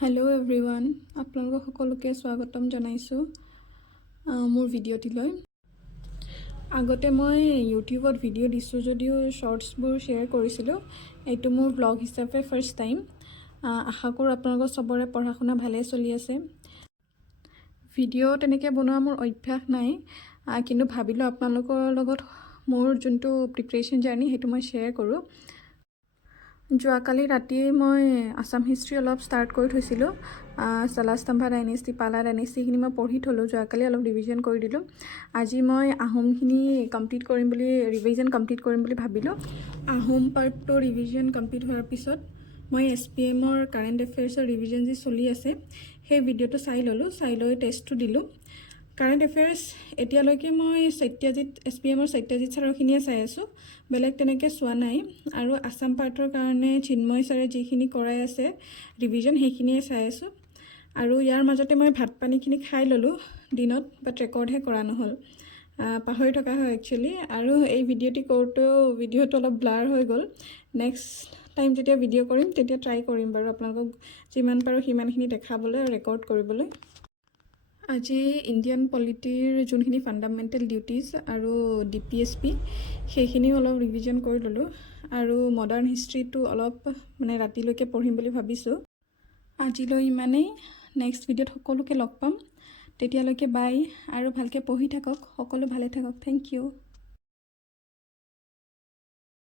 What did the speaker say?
Hello' everyone, আপোনালোকক সকলোকে স্বাগতম জনাইছোঁ মোৰ ভিডিঅ'টিলৈ। আগতে মই ইউটিউবত ভিডিঅ' দিছোঁ যদিও শ্বৰ্টছবোৰ শ্বেয়াৰ কৰিছিলোঁ। এইটো মোৰ ব্লগ হিচাপে ফাৰ্ষ্ট টাইম। আশা কৰোঁ আপোনালোকৰ চবৰে পঢ়া শুনা ভালেই চলি আছে। ভিডিঅ' তেনেকৈ বনোৱা মোৰ অভ্যাস নাই, কিন্তু ভাবিলোঁ আপোনালোকৰ লগত মোৰ যোনটো প্ৰিপাৰেশ্যন জাৰ্ণি সেইটো মই শ্বেয়াৰ কৰোঁ। যোৱাকালি ৰাতি মই আছাম হিষ্ট্ৰী অলপ ষ্টাৰ্ট কৰি থৈছিলোঁ। চলাস্তম্ভা ডাইনেষ্টি, পালা ডাইনেষ্টি এইখিনি মই পঢ়ি থ'লোঁ। যোৱাকালি অলপ ৰিভিজন কৰি দিলোঁ। আজি মই আহোমখিনি ৰিভিজন কমপ্লিট কৰিম বুলি ভাবিলোঁ। আহোম পাৰ্টটো ৰিভিজন কমপ্লিট হোৱাৰ পিছত মই SPMৰ কাৰেণ্ট এফেয়াৰ্ছৰ ৰিভিজন যি চলি আছে সেই ভিডিঅ'টো চাই ল'লোঁ। চাই লৈ টেষ্টটো দিলোঁ। কাৰেণ্ট এফেয়াৰ্ছ এতিয়ালৈকে মই SPMৰ সত্যজিৎ ছাৰৰখিনিয়ে চাই আছোঁ, বেলেগ তেনেকৈ চোৱা নাই। আৰু আছাম পাৰ্টৰ কাৰণে চিন্ময় ছাৰে যিখিনি কৰাই আছে ৰিভিজন সেইখিনিয়ে চাই আছোঁ। আৰু ইয়াৰ মাজতে মই ভাত পানীখিনি খাই ল'লোঁ দিনত, বাট ৰেকৰ্ডহে কৰা নহ'ল, পাহৰি থকা হয় একচুৱেলি। আৰু এই ভিডিঅ'টি কৰোঁতেও ভিডিঅ'টো অলপ ব্লাৰ হৈ গ'ল। নেক্সট টাইম যেতিয়া ভিডিঅ' কৰিম তেতিয়া ট্ৰাই কৰিম বাৰু আপোনালোকক যিমান পাৰোঁ সিমানখিনি দেখাবলৈ আৰু ৰেকৰ্ড কৰিবলৈ। আজি ইণ্ডিয়ান পলিটিৰ যোনখিনি ফাণ্ডামেণ্টেল ডিউটিজ আৰু DPSP সেইখিনিও অলপ ৰিভিজন কৰি ল'লোঁ। আৰু মডাৰ্ণ হিষ্ট্ৰীটো অলপ ৰাতিলৈকে পঢ়িম বুলি ভাবিছোঁ। আজিলৈ ইমানেই। নেক্সট ভিডিঅ'ত সকলোকে লগ পাম। তেতিয়ালৈকে বাই, আৰু ভালকৈ পঢ়ি থাকক, সকলো ভালে থাকক। Thank U.